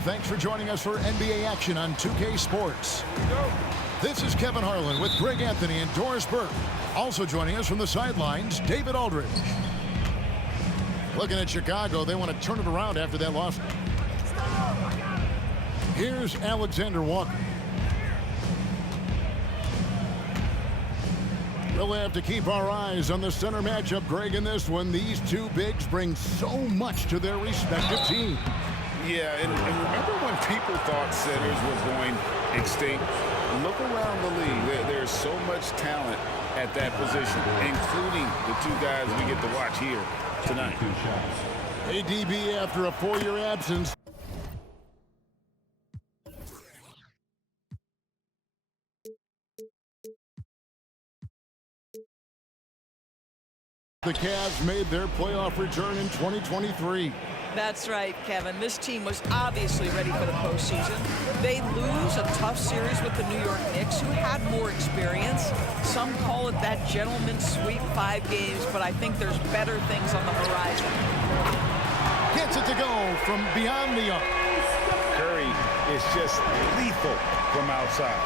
everybody. Thanks for joining us for NBA action on 2K Sports. This is Kevin Harlan with Greg Anthony and Doris Burke. Also joining us from the sidelines, David Aldridge. Looking at Chicago, they want to turn it around after that loss. Here's Alexander Walker. We'll have to keep our eyes on the center matchup, Greg, in this one. These two bigs bring so much to their respective teams. Yeah, and remember when people thought centers were going extinct? Look around the league. There's so much talent at that position, including the two guys we get to watch here tonight. ADB after a 4-year absence. The Cavs made their playoff return in 2023. That's right, Kevin. This team was obviously ready for the postseason. They lose a tough series with the New York Knicks, who had more experience. Some call it that gentleman's sweep, 5 games, but I think there's better things on the horizon. Gets it to go from beyond the arc. Curry is just lethal from outside.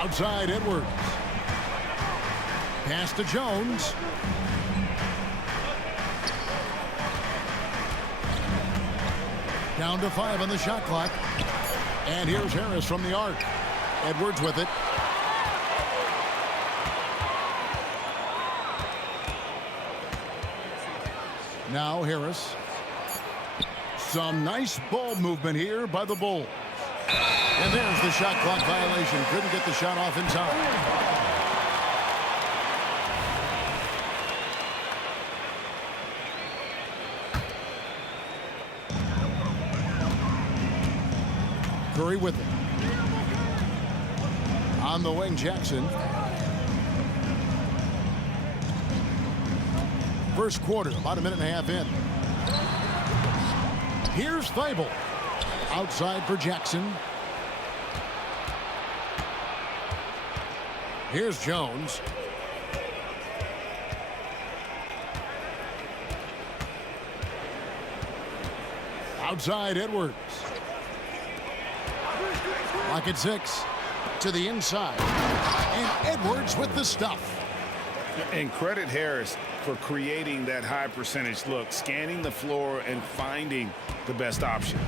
Outside Edwards. Pass to Jones. Down to 5 on the shot clock. And here's Harris from the arc. Edwards with it. Now Harris. Some nice ball movement here by the Bulls. And there's the shot clock violation. Couldn't get the shot off in time. Curry with it. On the wing, Jackson. First quarter, about a minute and a half in. Here's Thibault. Outside for Jackson. Here's Jones. Outside Edwards. Lock at 6. To the inside. And Edwards with the stuff. And credit Harris for creating that high percentage look, scanning the floor and finding the best option.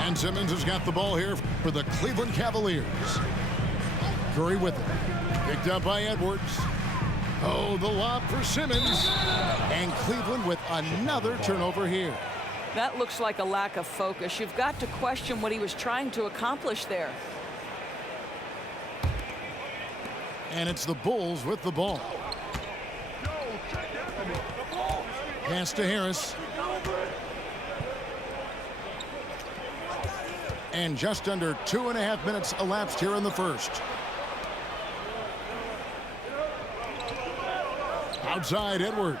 And Simmons has got the ball here for the Cleveland Cavaliers. Curry with it. Picked up by Edwards. Oh, the lob for Simmons. And Cleveland with another turnover here. That looks like a lack of focus. You've got to question what he was trying to accomplish there. And it's the Bulls with the ball. Pass to Harris. And just under 2.5 minutes elapsed here in the first. Outside Edwards.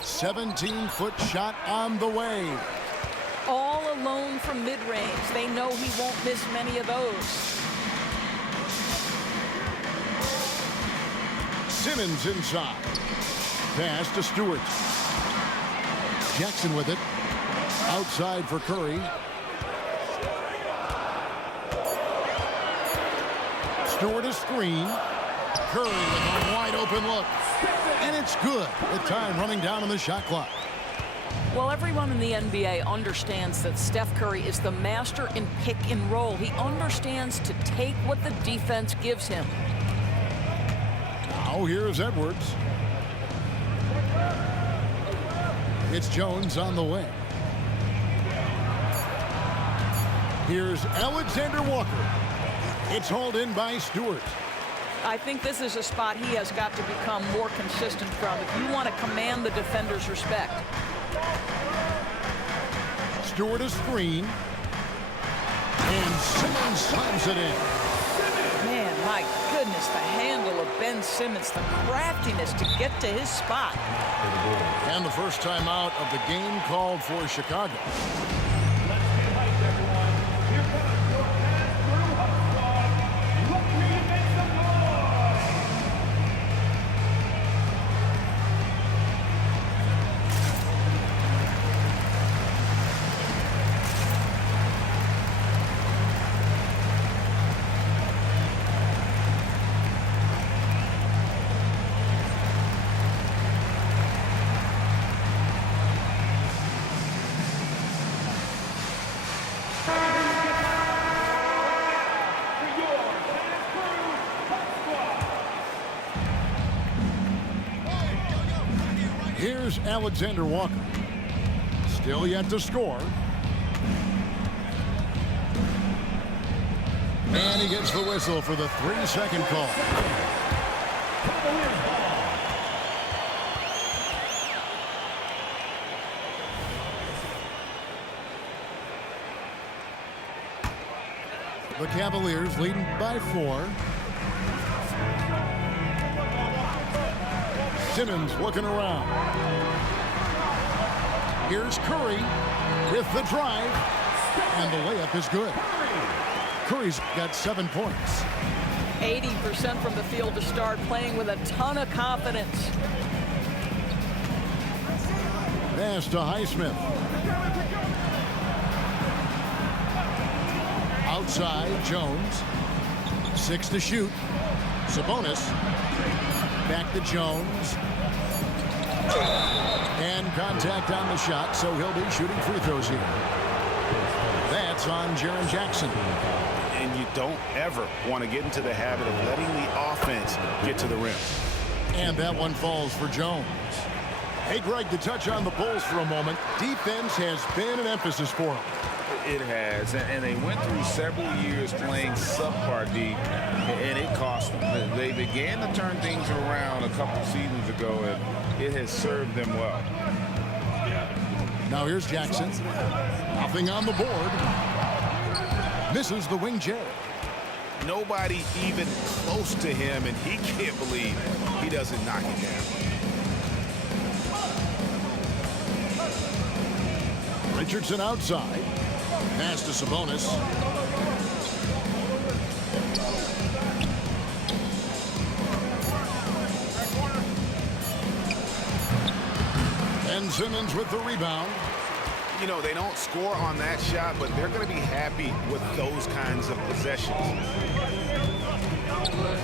17-foot shot on the way. All alone from mid-range. They know he won't miss many of those. Simmons inside. Pass to Stewart. Jackson with it. Outside for Curry. Stewart a screen. Curry with a wide open look. And it's good with time running down on the shot clock. Well, everyone in the NBA understands that Steph Curry is the master in pick and roll. He understands to take what the defense gives him. Now here's Edwards. It's Jones on the way. Here's Alexander Walker. It's hauled in by Stewart. I think this is a spot he has got to become more consistent from if you want to command the defender's respect. Stewart a screen. And Simmons slams it in. Man, my goodness, the handle of Ben Simmons, the craftiness to get to his spot. And the first time out of the game called for Chicago. Here's Alexander Walker. Still yet to score. And he gets the whistle for the 3-second call. The Cavaliers leading by 4. Simmons looking around. Here's Curry with the drive. And the layup is good. Curry's got 7 points. 80% from the field to start, playing with a ton of confidence. Pass to Highsmith. Outside, Jones. 6 to shoot. Sabonis. Back to Jones. And contact on the shot, so he'll be shooting free throws here. That's on Jaren Jackson. And you don't ever want to get into the habit of letting the offense get to the rim. And that one falls for Jones. Hey, Greg, to touch on the Bulls for a moment, defense has been an emphasis for them. It has, and they went through several years playing subpar D, and it cost them. They began to turn things around a couple seasons ago, and it has served them well. Now here's Jackson. Nothing on the board. Misses the wing Jared. Nobody even close to him, and he can't believe he doesn't knock it down. Richardson outside. Pass to Sabonis. And Simmons with the rebound. You know, they don't score on that shot, but they're going to be happy with those kinds of possessions.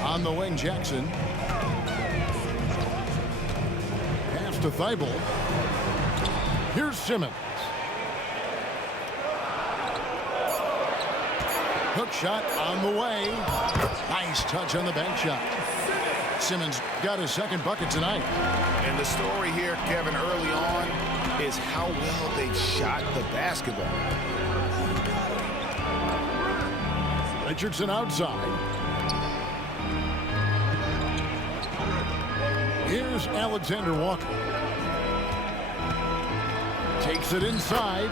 On the wing, Jackson. Pass to Thibault. Here's Simmons. Hook shot on the way. Nice touch on the bank shot. Simmons got his second bucket tonight. And the story here, Kevin, early on is how well they shot the basketball. Richardson outside. Here's Alexander Walker. Takes it inside.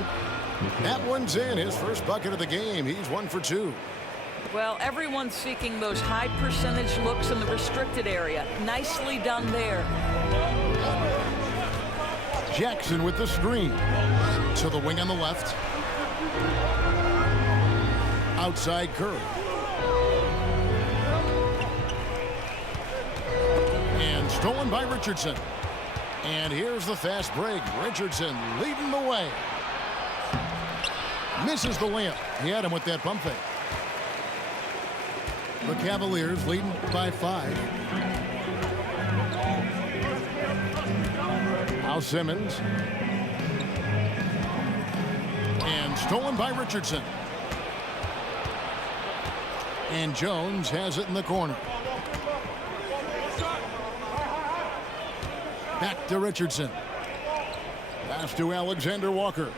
That one's in. His first bucket of the game. He's 1 for 2. Well, everyone's seeking those high percentage looks in the restricted area. Nicely done there. Jackson with the screen. To the wing on the left. Outside Curry. And stolen by Richardson. And here's the fast break. Richardson leading the way. Misses the layup. He had him with that pump fake. The Cavaliers leading by 5. Now Simmons. And stolen by Richardson. And Jones has it in the corner. Back to Richardson. Pass to Alexander Walker.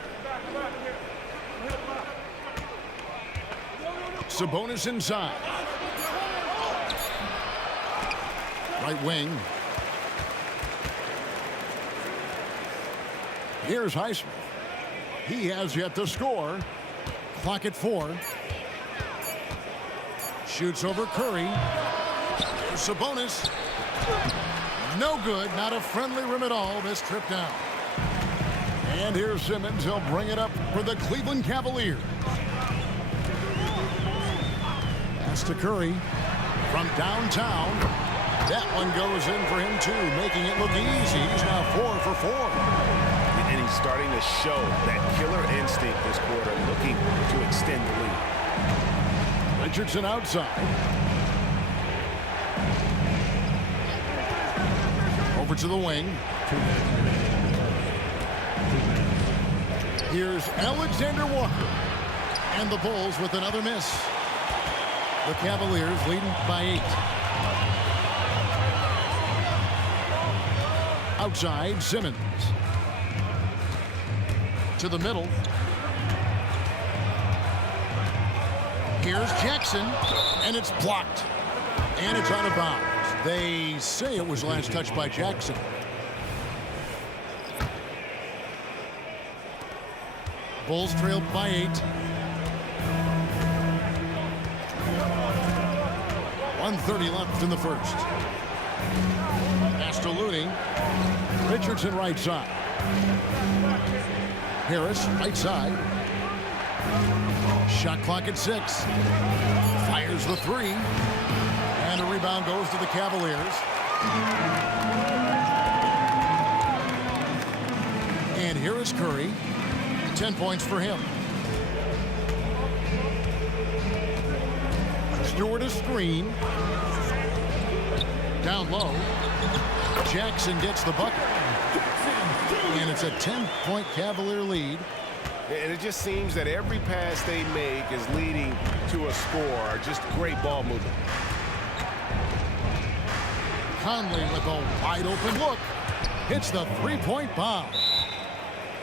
Sabonis inside. Right wing. Here's Highsmith. He has yet to score. Clock at 4. Shoots over Curry. Here's Sabonis. No good. Not a friendly rim at all. This trip down. And here's Simmons. He'll bring it up for the Cleveland Cavaliers. Pass to Curry from downtown. That one goes in for him too, making it look easy. He's now 4 for 4. And he's starting to show that killer instinct this quarter, looking to extend the lead. Richardson outside. Over to the wing. Here's Alexander Walker. And the Bulls with another miss. The Cavaliers leading by 8. Outside, Simmons. To the middle. Here's Jackson, and it's blocked. And it's out of bounds. They say it was last touched by Jackson. Bulls trail by 8. 1:30 left in the first. Pass to Looney. Richardson right side. Harris right side. Shot clock at 6. Fires the 3. And a rebound goes to the Cavaliers. And here is Curry. 10 points for him. Stewart a screen. Down low. Jackson gets the bucket. And it's a 10-point Cavalier lead. And it just seems that every pass they make is leading to a score. Just great ball movement. Conley with a wide open look. Hits the three-point bomb.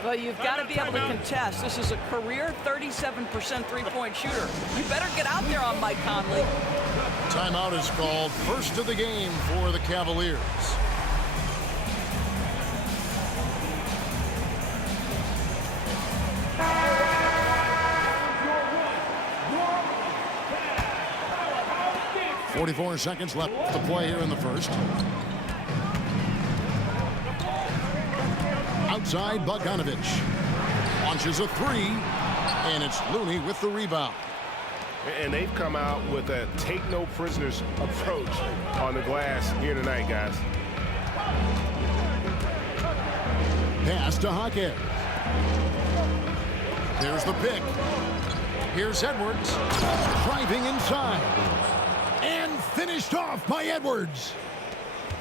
Well, you've got to be able to contest. This is a career 37% three-point shooter. You better get out there on Mike Conley. Timeout is called. First of the game for the Cavaliers. .44 seconds left to play here in the first. Outside, Bogdanovich launches a 3, and it's Looney with the rebound. And they've come out with a take-no-prisoners approach on the glass here tonight, guys. Pass to Hawkins. There's the pick. Here's Edwards. Driving inside. And finished off by Edwards.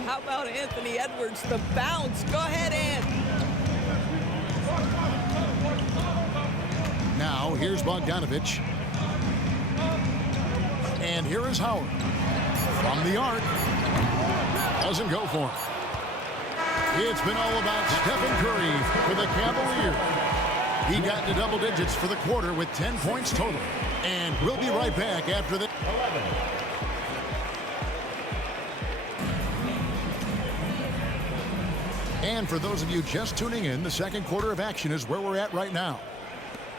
How about Anthony Edwards, the bounce? Go ahead, Ant. Now, here's Bogdanovich. And here is Howard. From the arc. Doesn't go for him. It's been all about Stephen Curry for the Cavaliers. He got to double digits for the quarter with 10 points total. And we'll be right back after the 11. And for those of you just tuning in, the second quarter of action is where we're at right now.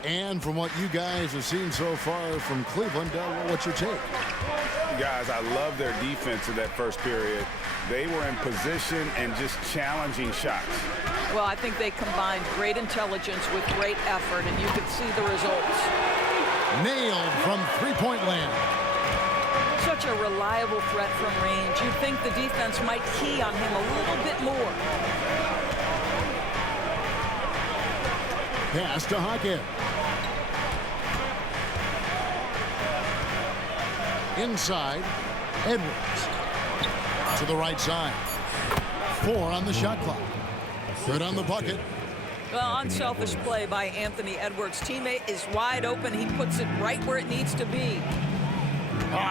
And from what you guys have seen so far from Cleveland, what's your take? Guys, I love their defense in that first period. They were in position and just challenging shots. Well, I think they combined great intelligence with great effort, and you could see the results. Nailed from three-point land. Such a reliable threat from range. You'd think the defense might key on him a little bit more. Pass to Hawkins. Inside, Edwards. To the right side. 4 on the shot clock. Good on the bucket. Well, unselfish play by Anthony Edwards. Teammate is wide open. He puts it right where it needs to be.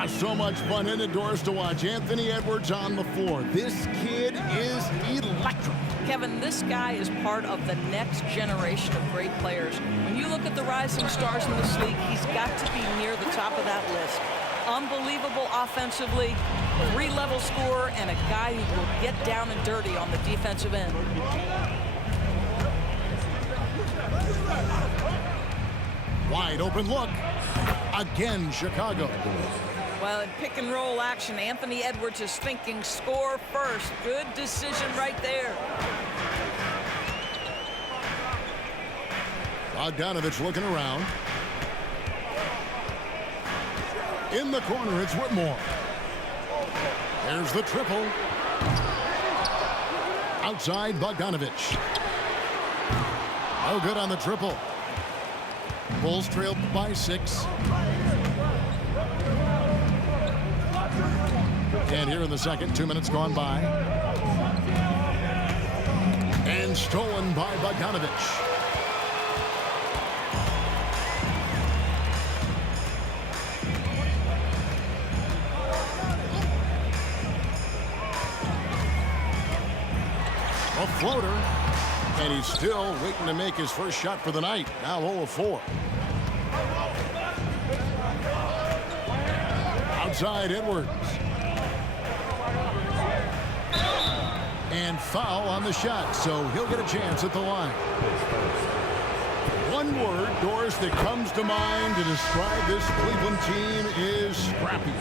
So much fun indoors to watch. Anthony Edwards on the floor. This kid is electric. Kevin, this guy is part of the next generation of great players. When you look at the rising stars in this league, he's got to be near the top of that list. Unbelievable offensively, 3-level scorer, and a guy who will get down and dirty on the defensive end. Wide open look. Again, Chicago. Well, in pick and roll action, Anthony Edwards is thinking score first. Good decision right there. Bogdanovich looking around. In the corner, it's Whitmore. There's the triple. Outside, Bogdanovich. No good on the triple. Bulls trailed by 6. And here in the second, 2 minutes gone by. And stolen by Bogdanovich. A floater. And he's still waiting to make his first shot for the night. Now 0 of 4. Outside Edwards. And foul on the shot, so he'll get a chance at the line. One word, Doris, that comes to mind to describe this Cleveland team is scrappy.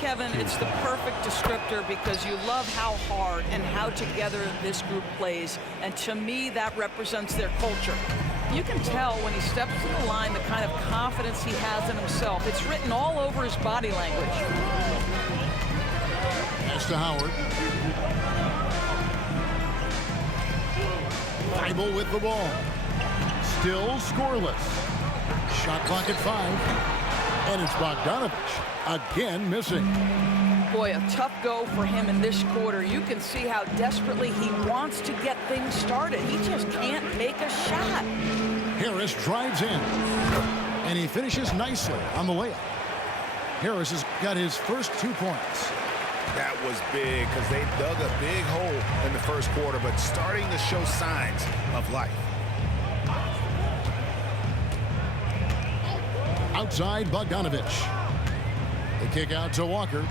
Kevin, it's the perfect descriptor because you love how hard and how together this group plays. And to me, that represents their culture. You can tell when he steps to the line the kind of confidence he has in himself. It's written all over his body language. Pass to Howard. Bible with the ball. Still scoreless. Shot clock at 5. And it's Bogdanovich again missing. Boy, a tough go for him in this quarter. You can see how desperately he wants to get things started. He just can't make a shot. Harris drives in. And he finishes nicely on the layup. Harris has got his first 2 points. That was big because they dug a big hole in the first quarter, but starting to show signs of life. Outside Bogdanovich. The kick out to Walker.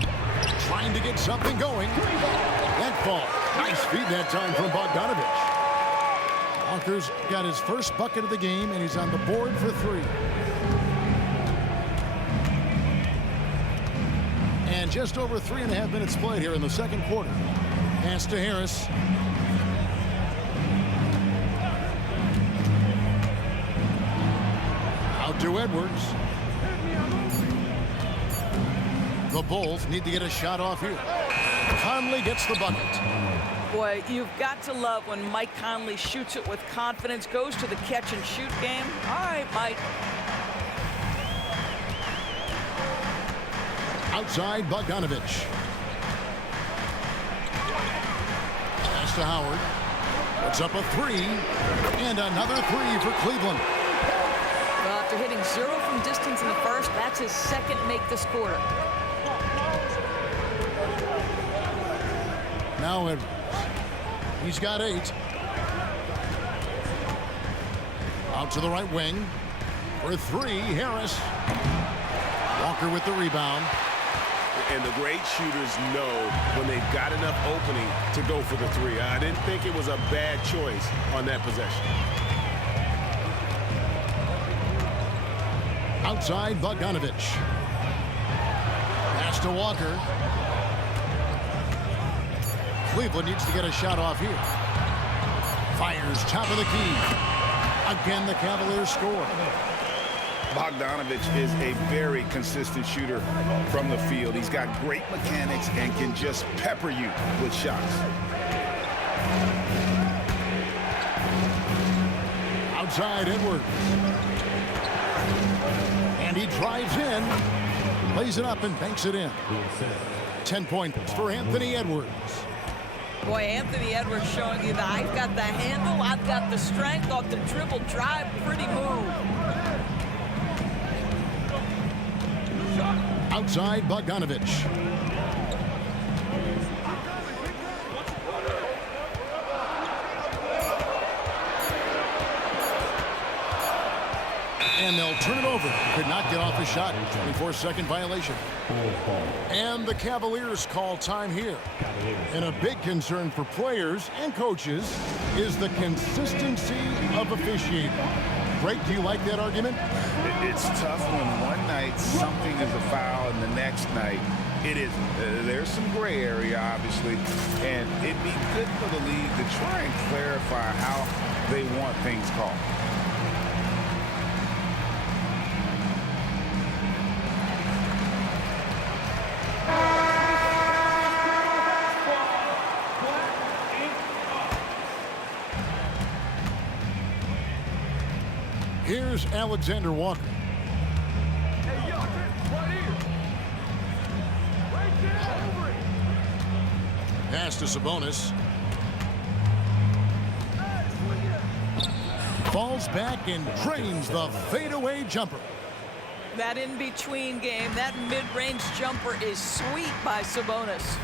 Trying to get something going. That ball. Nice feed that time from Bogdanovich. Walker's got his first bucket of the game, and he's on the board for 3. And just over 3.5 minutes played here in the second quarter. Pass to Harris. Out to Edwards. The Bulls need to get a shot off here. Conley gets the bucket. Boy, you've got to love when Mike Conley shoots it with confidence, goes to the catch and shoot game. All right, Mike. Outside Bogdanovich. Pass to Howard. Puts up a 3. And another 3 for Cleveland. Well, after hitting 0 from distance in the first, that's his second make this quarter. Now Edwards. He's got 8. Out to the right wing. For 3, Harris. Walker with the rebound. And the great shooters know when they've got enough opening to go for the 3. I didn't think it was a bad choice on that possession. Outside Bogdanovich. Pass to Walker. Cleveland needs to get a shot off here. Fires top of the key. Again, the Cavaliers score. Bogdanovich is a very consistent shooter from the field. He's got great mechanics and can just pepper you with shots. Outside Edwards. And he drives in, lays it up and banks it in. 10 points for Anthony Edwards. Boy, Anthony Edwards showing you that I've got the handle, I've got the strength off the dribble drive, pretty move. Outside Bogdanovich. And they'll turn it over. Could not get off the shot. 24-second violation. And the Cavaliers call time here. And a big concern for players and coaches is the consistency of officiating. Greg, do you like that argument? It's tough when one night something is a foul and the next night it isn't. There's some gray area, obviously, and it'd be good for the league to try and clarify how they want things called. Here's Alexander Walker. Pass to Sabonis. Falls back and drains the fadeaway jumper. That in-between game, that mid-range jumper is sweet by Sabonis.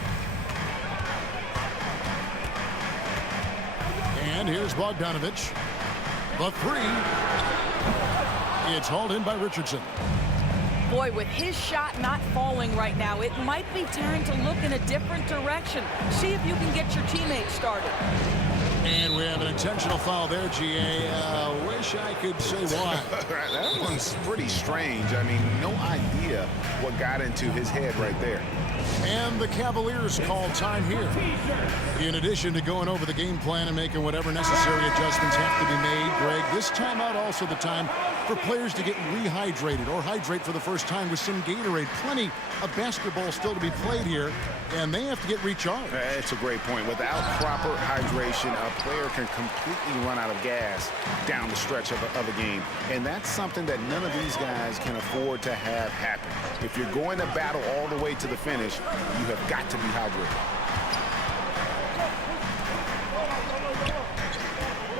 And here's Bogdanovich. The three. It's hauled in by Richardson. Boy, with his shot not falling right now, it might be time to look in a different direction. See if you can get your teammates started. And we have an intentional foul there, GA. Wish I could say why. That one's pretty strange. I mean, no idea what got into his head right there. And the Cavaliers call time here. In addition to going over the game plan and making whatever necessary adjustments have to be made, Greg, this timeout also the time for players to get rehydrated or hydrate for the first time with some Gatorade. Plenty of basketball still to be played here, and they have to get recharged. It's a great point. Without proper hydration, a player can completely run out of gas down the stretch of a game. And that's something that none of these guys can afford to have happen. If you're going to battle all the way to the finish, you have got to be hydrated.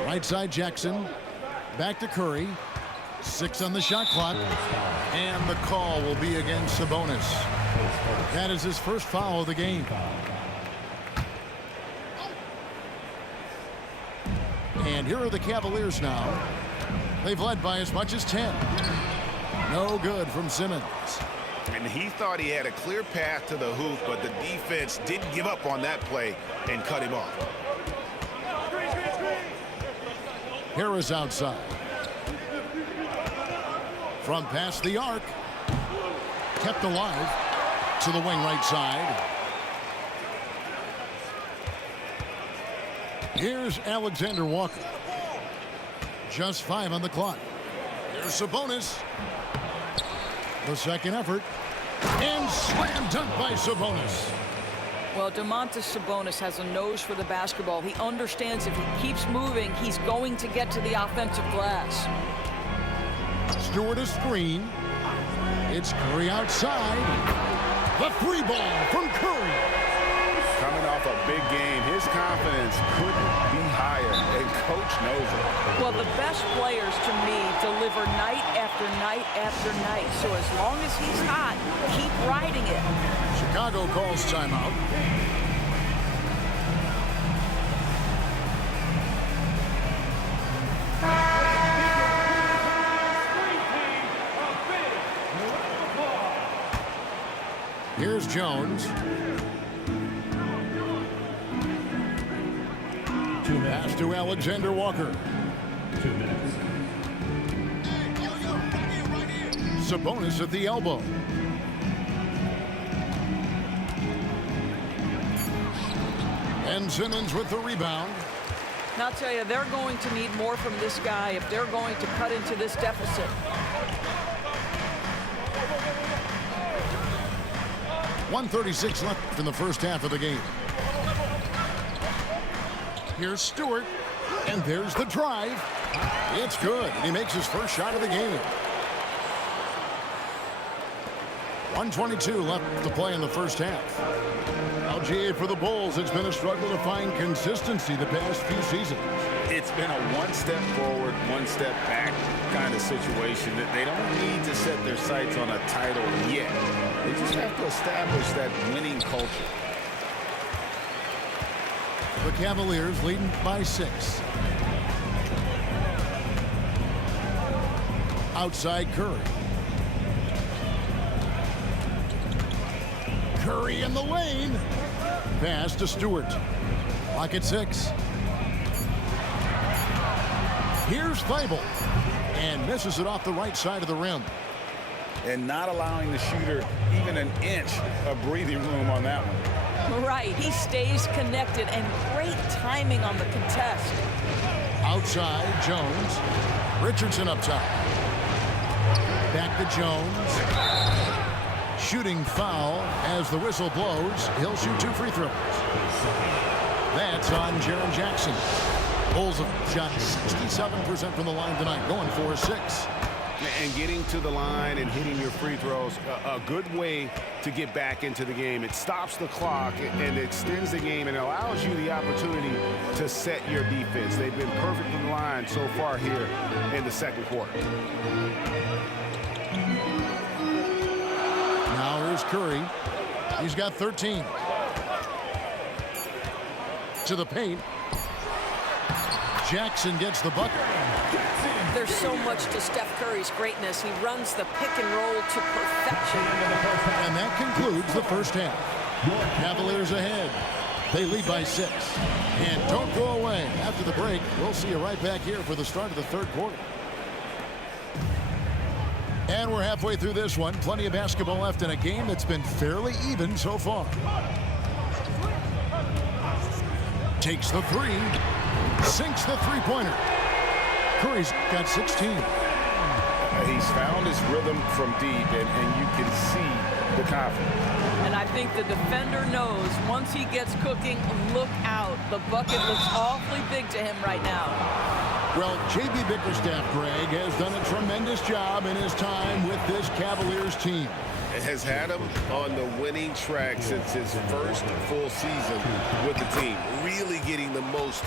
Right side Jackson. Back to Curry. 6 on the shot clock. And the call will be against Sabonis. That is his first foul of the game. And here are the Cavaliers now. They've led by as much as 10. No good from Simmons. And he thought he had a clear path to the hoop, but the defense didn't give up on that play and cut him off. Harris outside. From past the arc. Kept alive to the wing right side. Here's Alexander Walker. Just 5 on the clock. Here's Sabonis. The second effort. And slam dunk by Sabonis. Well, Domantas Sabonis has a nose for the basketball. He understands if he keeps moving, he's going to get to the offensive glass. Stewart a screen. It's Curry outside. The free ball from Curry. Coming off a big game, his confidence couldn't be higher, and coach knows it. Well, the best players, to me, deliver night after night after night. So as long as he's hot, keep riding it. Chicago calls timeout. Here's Jones. Pass to Alexander Walker. 2 minutes. Sabonis at the elbow. And Simmons with the rebound. Now, I'll tell you, they're going to need more from this guy if they're going to cut into this deficit. .136 left in the first half of the game. Here's Stewart, and there's the drive. It's good, and he makes his first shot of the game. 1:22 left to play in the first half. LGA for the Bulls, it's been a struggle to find consistency the past few seasons. It's been a one step forward, one step back kind of situation that they don't need to set their sights on a title yet. They just have to establish that winning culture. The Cavaliers leading by 6. Outside Curry. Curry in the lane. Pass to Stewart. Clock at 6. Here's Feibel. And misses it off the right side of the rim. And not allowing the shooter even an inch of breathing room on that one. Right, he stays connected, and great timing on the contest. Outside, Jones. Richardson up top. Back to Jones. Shooting foul as the whistle blows. He'll shoot 2 free throws. That's on Jaren Jackson. Bulls have shot 67% from the line tonight, going for 6. And getting to the line and hitting your free throws, a good way to get back into the game. It stops the clock and extends the game and allows you the opportunity to set your defense. They've been perfect from the line so far here in the second quarter. Now here's Curry. He's got 13. To the paint. Jackson gets the bucket. There's so much to Steph Curry's greatness. He runs the pick and roll to perfection. And that concludes the first half. Cavaliers ahead. They lead by 6. And don't go away. After the break, we'll see you right back here for the start of the third quarter. And we're halfway through this one. Plenty of basketball left in a game that's been fairly even so far. Takes the 3. Sinks the three-pointer. Curry's got 16. He's found his rhythm from deep, and you can see the confidence. And I think the defender knows once he gets cooking, look out. The bucket looks awfully big to him right now. Well, J.B. Bickerstaff, Greg, has done a tremendous job in his time with this Cavaliers team. It has had him on the winning track since his first full season with the team. Really getting the most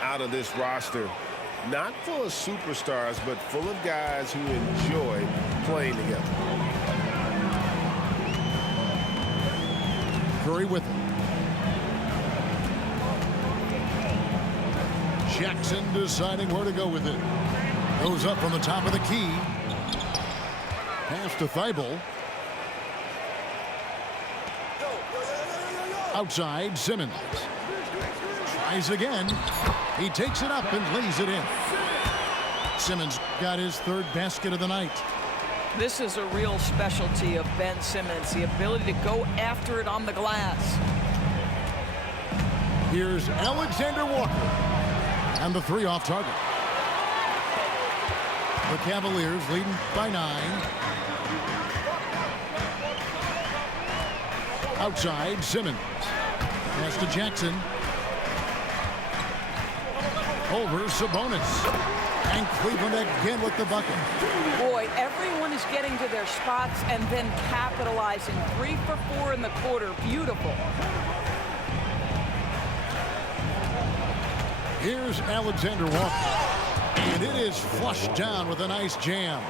out of this roster. Not full of superstars, but full of guys who enjoy playing together. Curry with it. Jackson deciding where to go with it. Goes up from the top of the key. Pass to Thibault. Outside, Simmons. Tries again. He takes it up and lays it in. Simmons got his third basket of the night. This is a real specialty of Ben Simmons, the ability to go after it on the glass. Here's Alexander Walker. And the 3 off target. The Cavaliers leading by 9. Outside, Simmons. Pass to Jackson. Over Sabonis. And Cleveland again with the bucket. Boy, everyone is getting to their spots and then capitalizing. 3 for 4 in the quarter. Beautiful. Here's Alexander Walker. And it is flushed down with a nice jam.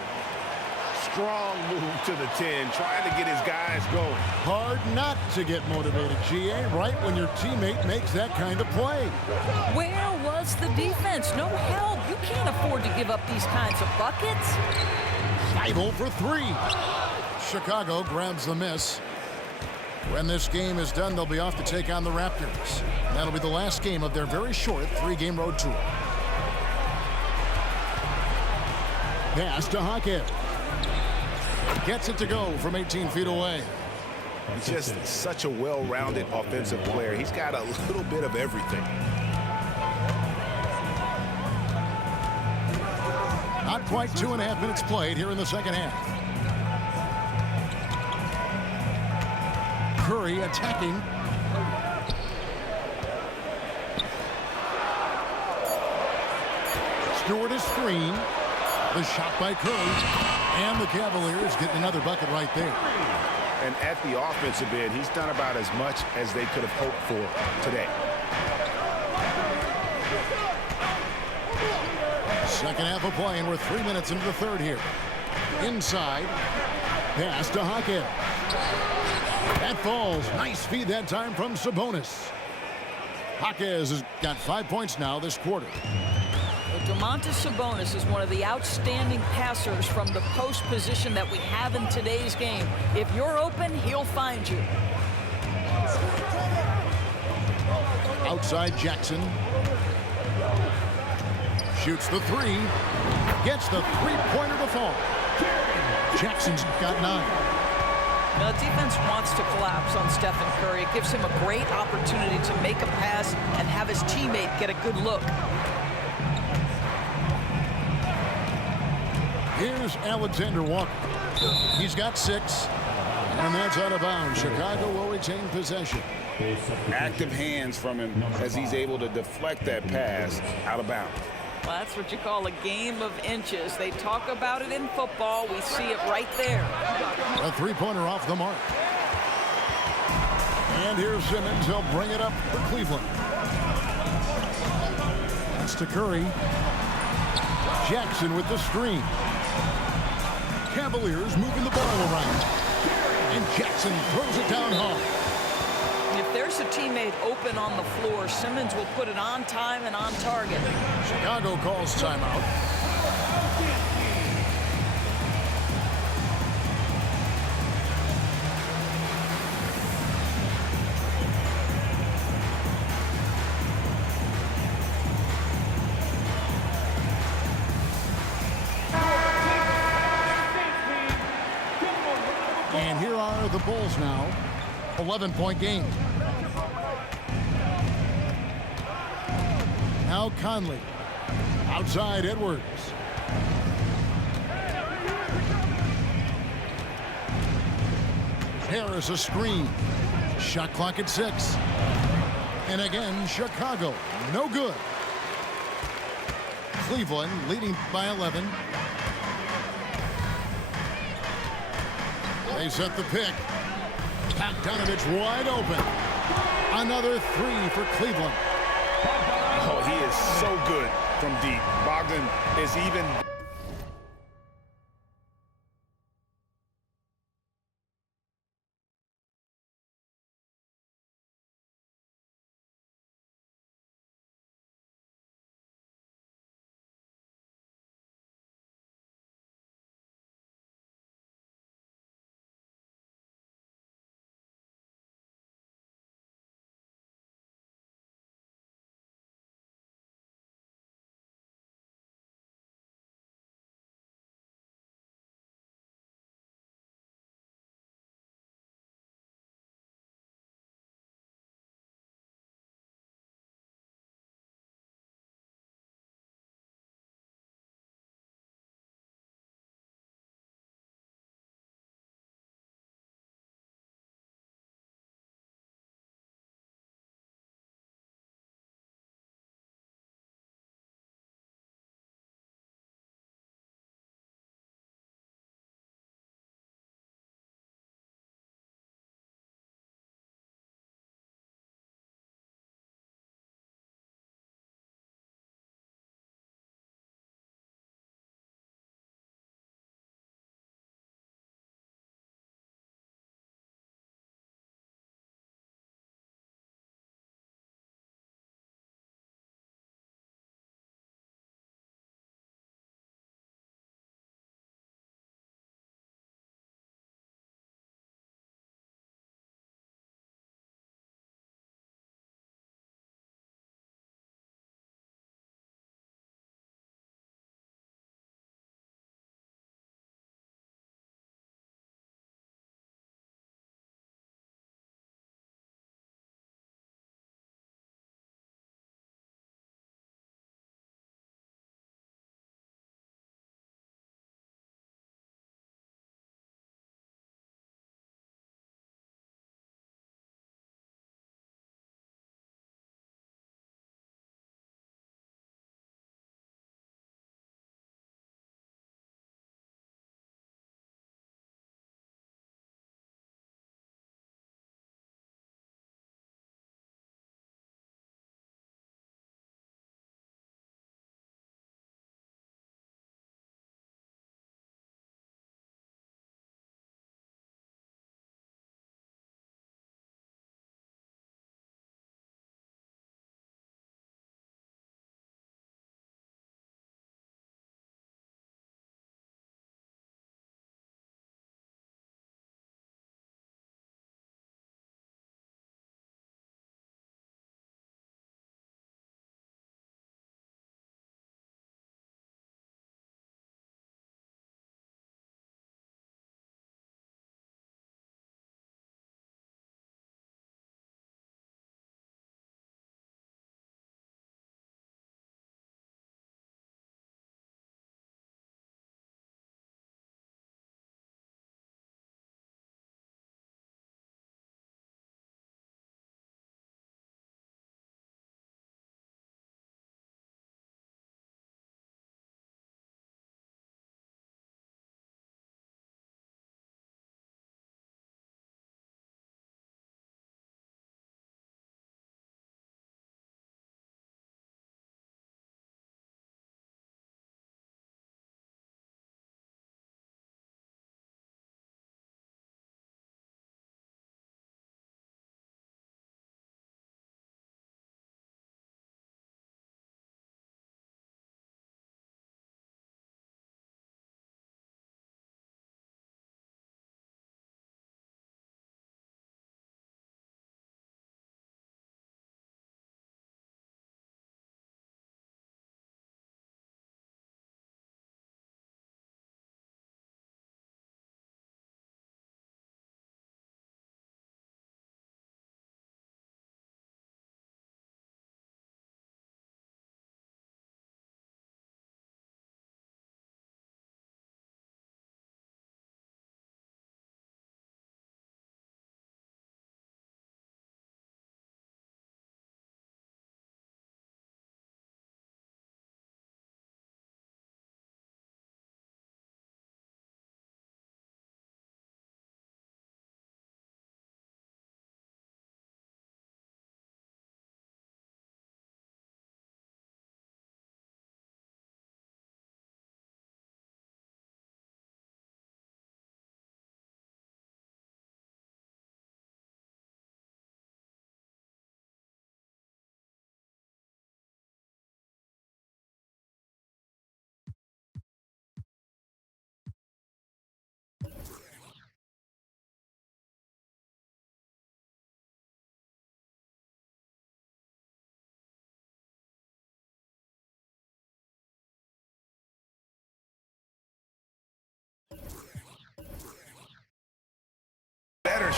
Strong move to the 10, trying to get his guys going. Hard not to get motivated, GA, right when your teammate makes that kind of play. Where was the defense? No help. You can't afford to give up these kinds of buckets. Thibault for 3. Chicago grabs the miss. When this game is done, they'll be off to take on the Raptors. That'll be the last game of their very short 3-game road tour. Pass to Hackett. Gets it to go from 18 feet away. He's just such a well-rounded offensive player. He's got a little bit of everything. Not quite 2.5 minutes played here in the second half. Curry attacking. Stewart is screen. The shot by Curry. And the Cavaliers get another bucket right there. And at the offensive end, he's done about as much as they could have hoped for today. Second half of play, and we're 3 minutes into the third here. Inside. Pass to Hackett. That falls. Nice feed that time from Sabonis. Hackett has got 5 points now this quarter. Domantas Sabonis is one of the outstanding passers from the post position that we have in today's game. If you're open, he'll find you. Outside Jackson. Shoots the 3. Gets the three-pointer to fall. Jackson's got 9. Now, the defense wants to collapse on Stephen Curry. It gives him a great opportunity to make a pass and have his teammate get a good look. Here's Alexander Walker. He's got 6. And that's out of bounds. Chicago will retain possession. Active hands from him as he's able to deflect that pass out of bounds. Well, that's what you call a game of inches. They talk about it in football. We see it right there. A three-pointer off the mark. And here's Simmons. He'll bring it up for Cleveland. That's to Curry. Jackson with the screen. Cavaliers moving the ball around. And Jackson throws it down hard. If there's a teammate open on the floor. Simmons will put it on time and on target. Chicago calls timeout. And here are the Bulls now. 11-point game. Now Conley. Outside Edwards. Harris a screen. Shot clock at 6. And again, Chicago. No good. Cleveland leading by 11. They set the pick. Bogdanovich wide open. Another 3 for Cleveland. Oh, he is so good from deep. Bogdan is even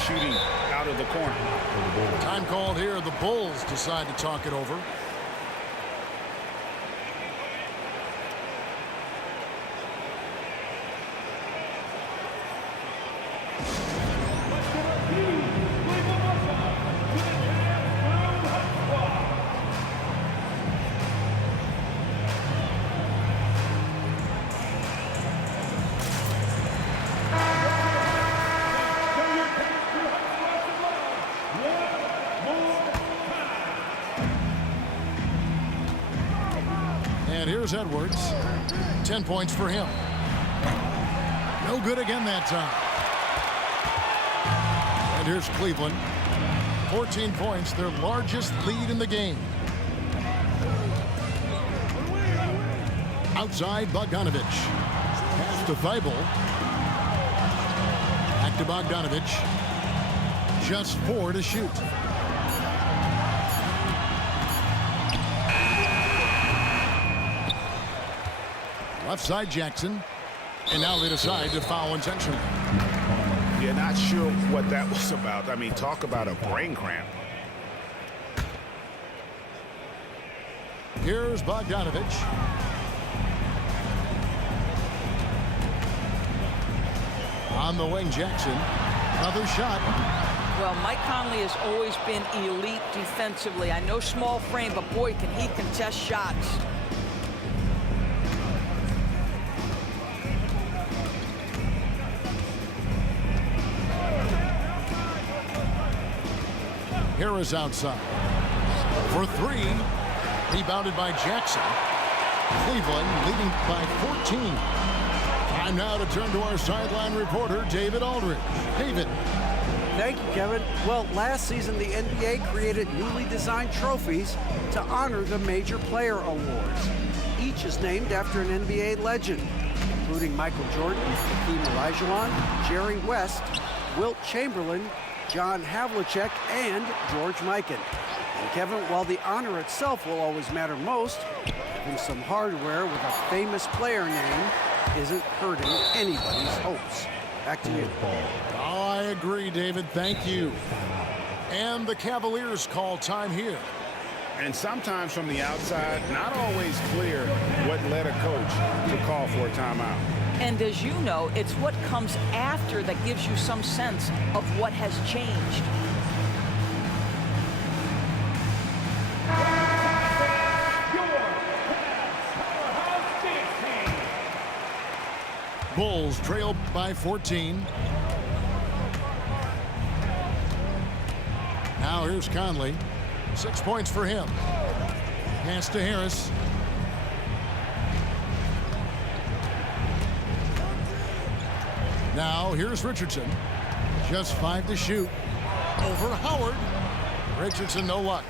shooting out of the corner. Time called here. The Bulls decide to talk it over. And here's Edwards. 10 points for him. No good again that time. And here's Cleveland. 14 points, their largest lead in the game. Outside, Bogdanovich. Pass to Thibault. Back to Bogdanovich. Just 4 to shoot. Left side, Jackson. And now they decide to foul intentionally. Yeah, not sure what that was about. I mean, talk about a brain cramp. Here's Bogdanovich. On the wing, Jackson. Another shot. Well, Mike Conley has always been elite defensively. I know small frame, but boy, can he contest shots. Harris outside. For 3. Rebounded by Jackson. Cleveland leading by 14. Time now to turn to our sideline reporter, David Aldridge. David. Thank you, Kevin. Well, last season, the NBA created newly designed trophies to honor the major player awards. Each is named after an NBA legend, including Michael Jordan, Hakeem Olajuwon, Jerry West, Wilt Chamberlain, John Havlicek, and George Mikan. And Kevin, while the honor itself will always matter most, having some hardware with a famous player name isn't hurting anybody's hopes. Back to you. Oh, I agree, David. Thank you. And the Cavaliers call time here. And sometimes from the outside, not always clear what led a coach to call for a timeout. And as you know, it's what comes after that gives you some sense of what has changed. Bulls trail by 14. Now here's Conley. 6 points for him. Pass to Harris. Now here's Richardson. Just 5 to shoot. Over Howard. Richardson, no luck.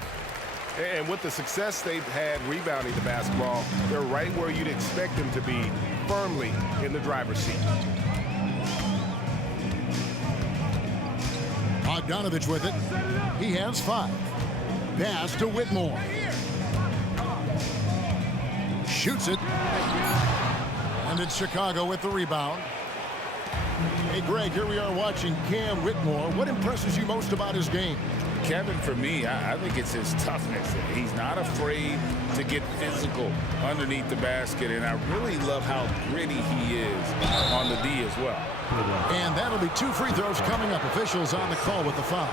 And with the success they've had rebounding the basketball, they're right where you'd expect them to be, firmly in the driver's seat. Bogdanovich with it. He has 5. Pass to Whitmore. Shoots it. And it's Chicago with the rebound. Hey, Greg, here we are watching Cam Whitmore. What impresses you most about his game? Kevin, for me, I think it's his toughness. He's not afraid to get physical underneath the basket, and I really love how gritty he is on the D as well. And that'll be 2 free throws coming up. Officials on the call with the foul.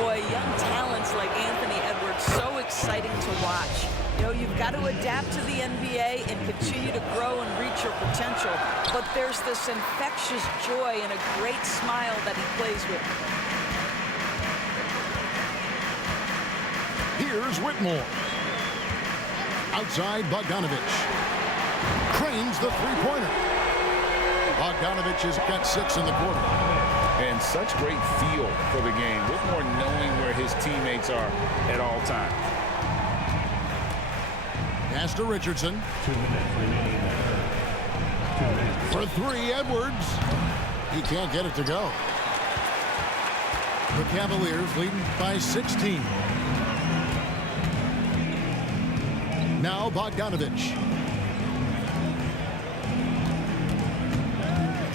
Boy, young talents like Anthony Edwards, so exciting to watch. You know, you've got to adapt to the NBA and continue to grow and reach your potential. But there's this infectious joy and a great smile that he plays with. Here's Whitmore. Outside, Bogdanovich. Cranes the three-pointer. Bogdanovich has got 6 in the quarter. And such great feel for the game. Whitmore knowing where his teammates are at all times. Pass to Richardson. 2 minutes remaining. 2 minutes. For 3, Edwards. He can't get it to go. The Cavaliers leading by 16. Now Bogdanovich.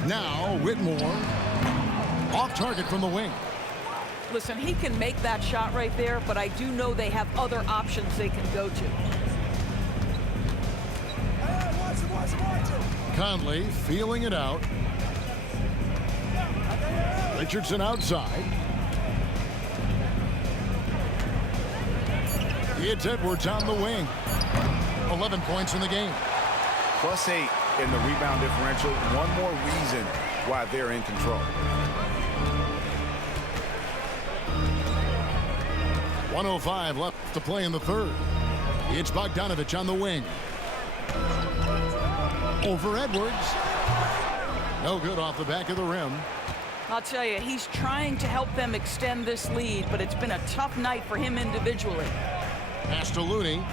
Now Whitmore. Off target from the wing. Listen, he can make that shot right there, but I do know they have other options they can go to. Conley feeling it out. Richardson outside. It's Edwards on the wing. 11 points in the game. +8 in the rebound differential. One more reason why they're in control. 1:05 left to play in the third. It's Bogdanovich on the wing. Over Edwards. No good off the back of the rim. I'll tell you, he's trying to help them extend this lead, but it's been a tough night for him individually. Pass to Looney.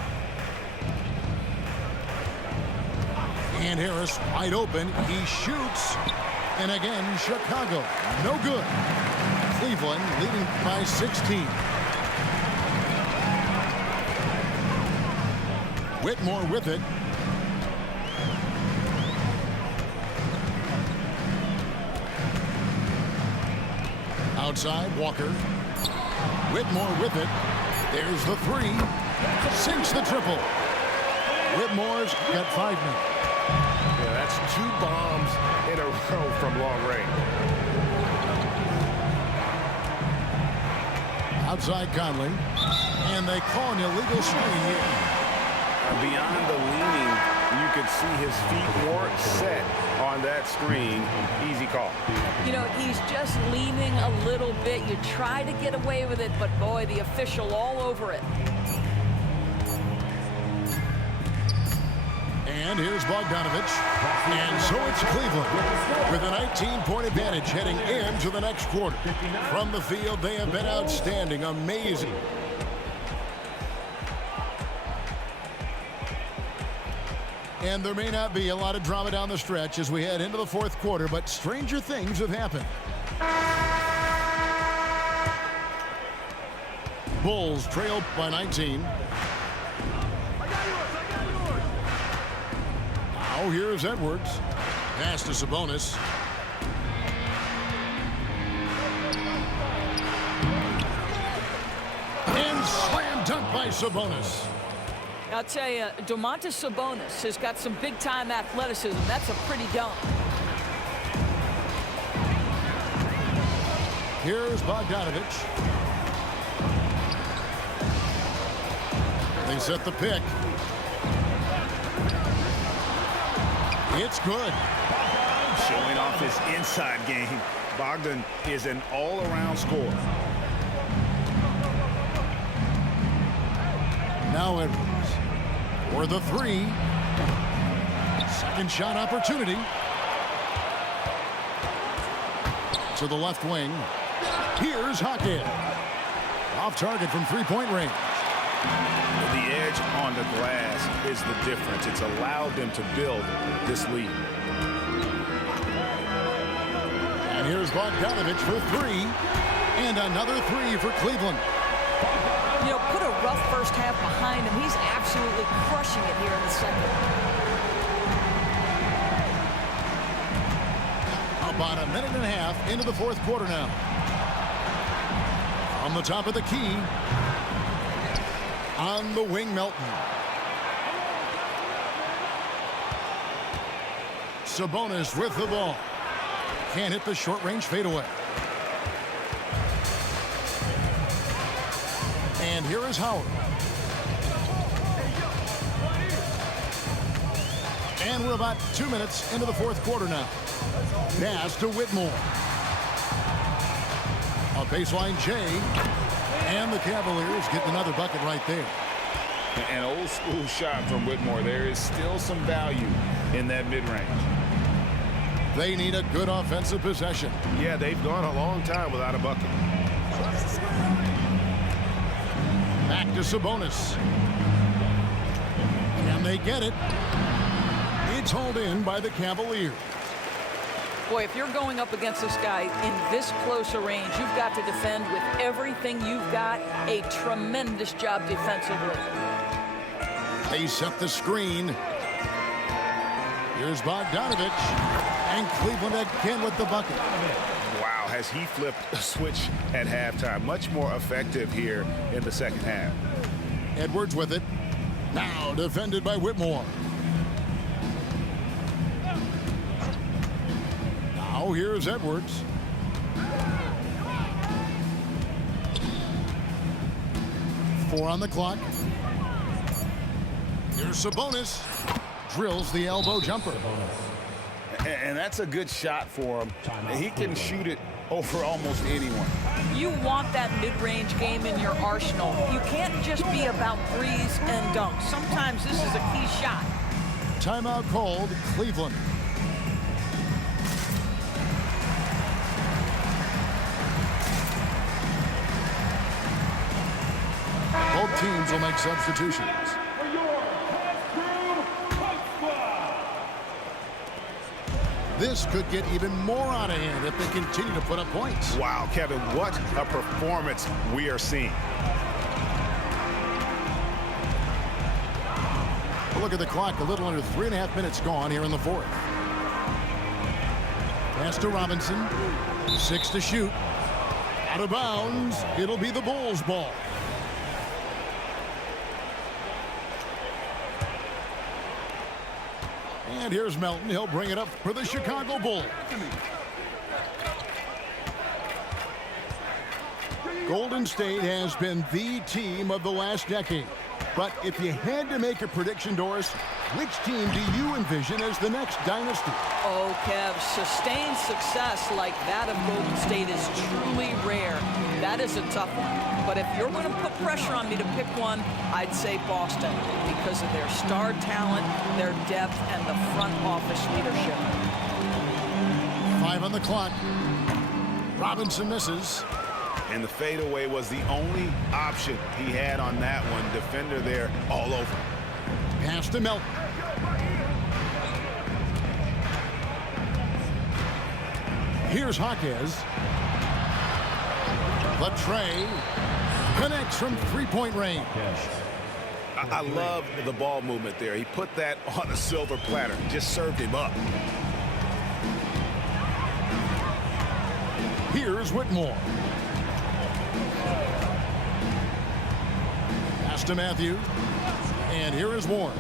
And Harris wide open. He shoots. And again, Chicago. No good. Cleveland leading by 16. Whitmore with it. Outside, Walker. Whitmore with it. There's the three. Sinks the triple. Whitmore's got 5 now. Yeah, that's 2 bombs in a row from long range. Outside Conley. And they call an illegal screen here. Beyond the leaning, you could see his feet weren't set on that screen. Easy call. You know, he's just leaning a little bit. You try to get away with it, but boy, the official all over it. And here's Bogdanovich. And so it's Cleveland with a 19-point advantage heading into the next quarter. From the field, they have been outstanding, amazing. And there may not be a lot of drama down the stretch as we head into the fourth quarter, but stranger things have happened. Bulls trail by 19. Now here's Edwards. Pass to Sabonis. And slam dunk by Sabonis. I'll tell you, Domantas Sabonis has got some big-time athleticism. That's a pretty dunk. Here's Bogdanovich. They set the pick. It's good. Showing off his inside game. Bogdan is an all-around scorer. Now Edwards for the three. Second shot opportunity. To the left wing. Here's Hackett. Off target from three-point range. The edge on the glass is the difference. It's allowed them to build this lead. And here's Bogdanovich for three. And another three for Cleveland. You know, put a rough first half behind him. He's absolutely crushing it here in the second. About a minute and a half into the fourth quarter now. From the top of the key. On the wing, Melton. Sabonis with the ball. Can't hit the short-range fadeaway. And here is Howard. And we're about 2 minutes into the fourth quarter now. Pass to Whitmore. A baseline J. And the Cavaliers getting another bucket right there. An old school shot from Whitmore. There is still some value in that mid-range. They need a good offensive possession. Yeah, they've gone a long time without a bucket. Back to Sabonis. Can they get it? It's hauled in by the Cavaliers. Boy, if you're going up against this guy in this close a range, you've got to defend with everything you've got. A tremendous job defensively. They set the screen. Here's Bogdanovich. And Cleveland again with the bucket. Wow, has he flipped a switch at halftime. Much more effective here in the second half. Edwards with it. Now defended by Whitmore. Now here's Edwards. Four on the clock. Here's Sabonis. Drills the elbow jumper. And that's a good shot for him. He can shoot it over almost anyone. You want that mid-range game in your arsenal. You can't just be about threes and dunks. Sometimes this is a key shot. Timeout called, Cleveland. Both teams will make substitutions. This could get even more out of hand if they continue to put up points. Wow, Kevin, what a performance we are seeing. Look at the clock, a little under 3.5 minutes gone here in the fourth. Pass to Robinson, 6 to shoot. Out of bounds, it'll be the Bulls' ball. And here's Melton. He'll bring it up for the Chicago Bulls. Golden State has been the team of the last decade. But if you had to make a prediction, Doris, which team do you envision as the next dynasty? Oh, Kev, sustained success like that of Golden State is truly rare. That is a tough one. But if you're going to put pressure on me to pick one, I'd say Boston because of their star talent, their depth, and the front office leadership. 5 on the clock. Robinson misses. And the fadeaway was the only option he had on that one. Defender there all over. Pass to Melton. Here's Jaquez. Latre connects from three-point range. I love the ball movement there. He put that on a silver platter. Just served him up. Here's Whitmore. Pass to Matthews. And here is Warren.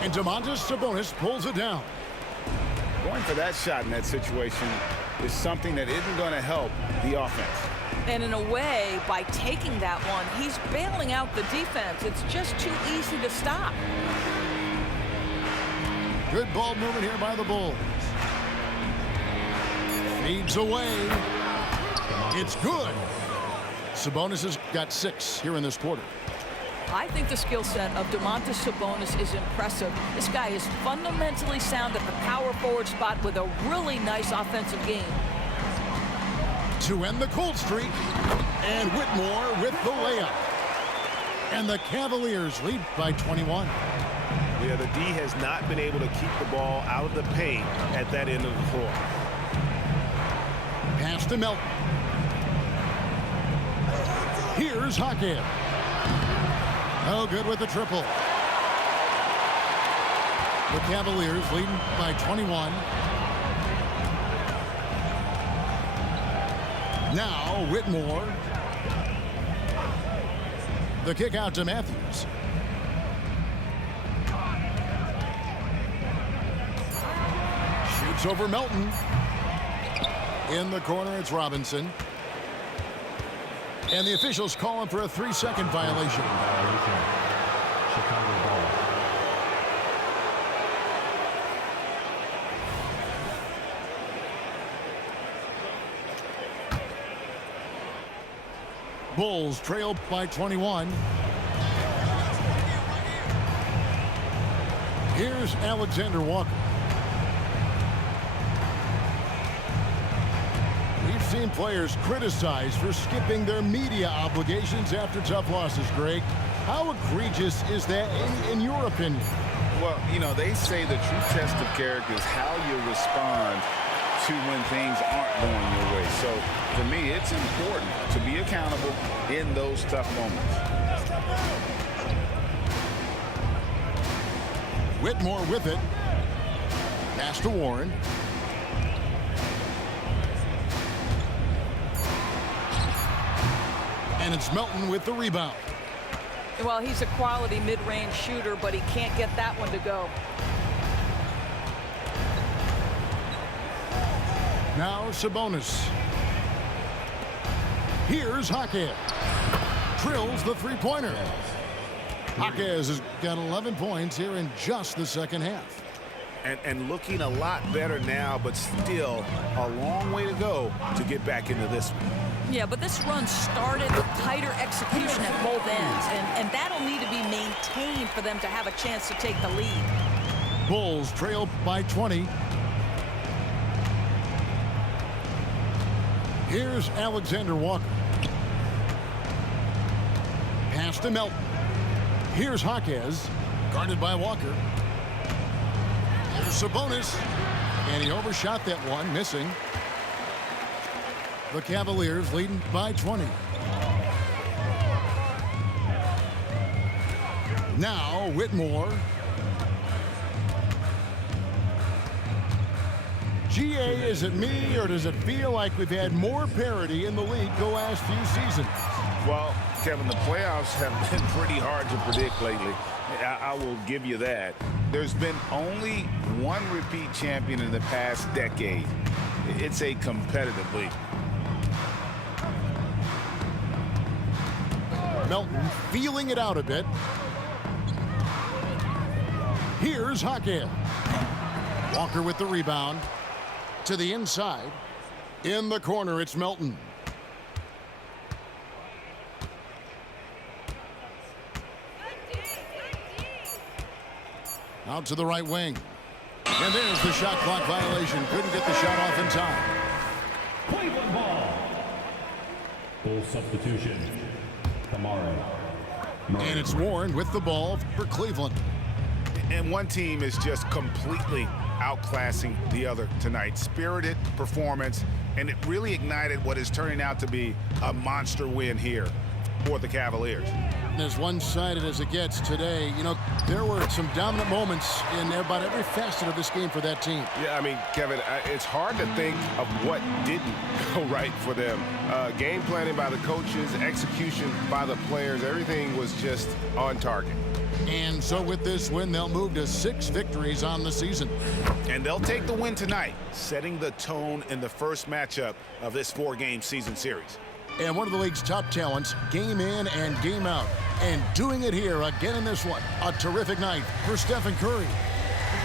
And Domantas Sabonis pulls it down. Going for that shot in that situation is something that isn't going to help the offense. And in a way, by taking that one, he's bailing out the defense. It's just too easy to stop. Good ball movement here by the Bulls. Fades away. It's good. Sabonis has got 6 here in this quarter. I think the skill set of Domantas Sabonis is impressive. This guy is fundamentally sound at the power forward spot with a really nice offensive game. To end the cold streak, and Whitmore with the layup. And the Cavaliers lead by 21. Yeah, the D has not been able to keep the ball out of the paint at that end of the floor. Pass to Melton. Here's Jaquez. No good with the triple. The Cavaliers leading by 21. Now Whitmore. The kick out to Matthews. Shoots over Melton. In the corner, it's Robinson. And the officials calling for a 3-second violation. Chicago ball. Bulls trail by 21. Here's Alexander Walker. We've seen players criticized for skipping their media obligations after tough losses, Greg. How egregious is that in your opinion? Well, you know, they say the true test of character is how you respond to when things aren't going your way. So, for me, it's important to be accountable in those tough moments. Whitmore with it. Pass to Warren. And it's Melton with the rebound. Well, he's a quality mid-range shooter, but he can't get that one to go. Now Sabonis. Here's Jaquez. Drills the three-pointer. Jaquez has got 11 points here in just the second half. And looking a lot better now, but still a long way to go to get back into this one. Yeah, but this run started with tighter execution at both ends, and that'll need to be maintained for them to have a chance to take the lead. Bulls trail by 20. Here's Alexander Walker. Pass to Melton. Here's Jaquez, guarded by Walker. Here's Sabonis, and he overshot that one, missing. The Cavaliers leading by 20. Now Whitmore. GA, is it me, or does it feel like we've had more parity in the league the last few seasons? Well, Kevin, the playoffs have been pretty hard to predict lately. I will give you that. There's been only one repeat champion in the past decade. It's a competitive league. Melton feeling it out a bit. Here's Jaquez. Walker with the rebound. To the inside. In the corner, it's Melton. Out to the right wing. And there's the shot clock violation. Couldn't get the shot off in time. Cleveland ball. Full substitution. Tomorrow. And it's Warren with the ball for Cleveland. And one team is just completely outclassing the other tonight. Spirited performance, and it really ignited what is turning out to be a monster win here for the Cavaliers. As one-sided as it gets today, you know, there were some dominant moments in about every facet of this game for that team. Yeah, I mean, Kevin, it's hard to think of what didn't go right for them. Game planning by the coaches, execution by the players, everything was just on target. And so with this win, they'll move to 6 victories on the season. And they'll take the win tonight, setting the tone in the first matchup of this 4-game season series. And one of the league's top talents, game in and game out. And doing it here again in this one. A terrific night for Stephen Curry.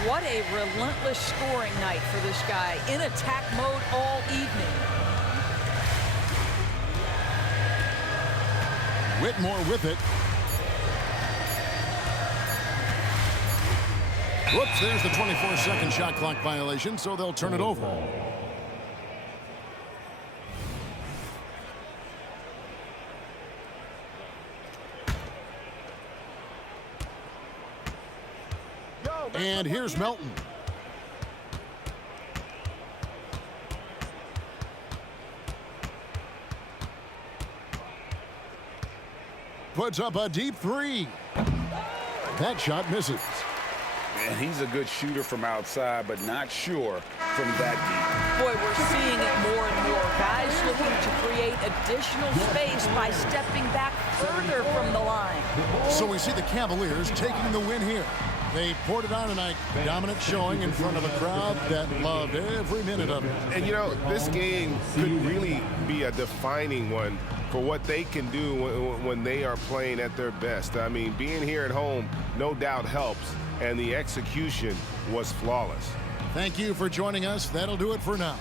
What a relentless scoring night for this guy. In attack mode all evening. Whitmore with it. Whoops, there's the 24-second shot clock violation, so they'll turn it over. And here's Melton. Puts up a deep 3. That shot misses. And he's a good shooter from outside, but not sure from that deep. Boy, we're seeing it more and more. Guys looking to create additional space by stepping back further from the line. So we see the Cavaliers taking the win here. They poured it on tonight. Dominant showing in front of a crowd that loved every minute of it. And, you know, this game could really be a defining one for what they can do when they are playing at their best. I mean, being here at home no doubt helps, and the execution was flawless. Thank you for joining us. That'll do it for now.